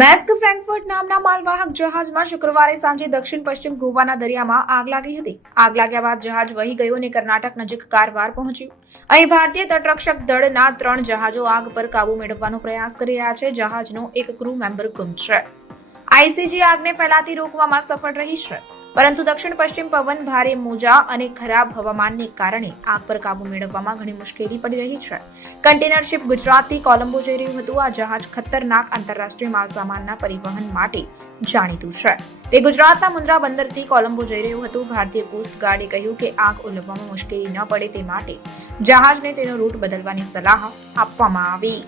મેસ્ક Frankfurt નામના માલવાહક જહાજમાં શુક્રવારે સાંજે દક્ષિણ પશ્ચિમ ગોવાના દરિયામાં આગ લાગી હતી. આગ લાગ્યા બાદ જહાજ વહી ગયું અને કર્ણાટક નજીક કારવાર પહોંચ્યું. અહીં ભારતીય તટરક્ષક દળના 3 જહાજો આગ પર કાબુ મેળવવાનો પ્રયાસ કરી રહ્યા છે. જહાજનો એક ક્રૂ મેમ્બર ગુમ છે. આઈસીજી આગને ફેલાતી રોકવામાં સફળ રહી છે, પરંતુ દક્ષિણ પશ્ચિમ પવન, ભારે મોજા અને ખરાબ હવામાનને કારણે આગ પર કાબુ મેળવવામાં ઘણી મુશ્કેલી પડી રહી છે. કન્ટેનર શિપ ગુજરાતથી કોલંબો જઈ રહ્યું હતું. આ જહાજ ખતરનાક આંતરરાષ્ટ્રીય માલસામાનના પરિવહન માટે જાણીતું છે. તે ગુજરાતના મુન્દ્રા બંદરથી કોલંબો જઈ રહ્યું હતું. ભારતીય કોસ્ટ ગાર્ડે કહ્યું કે આગ ઓલવવામાં મુશ્કેલી ન પડે તે માટે જહાજને તેનો રૂટ બદલવાની સલાહ આપવામાં આવી.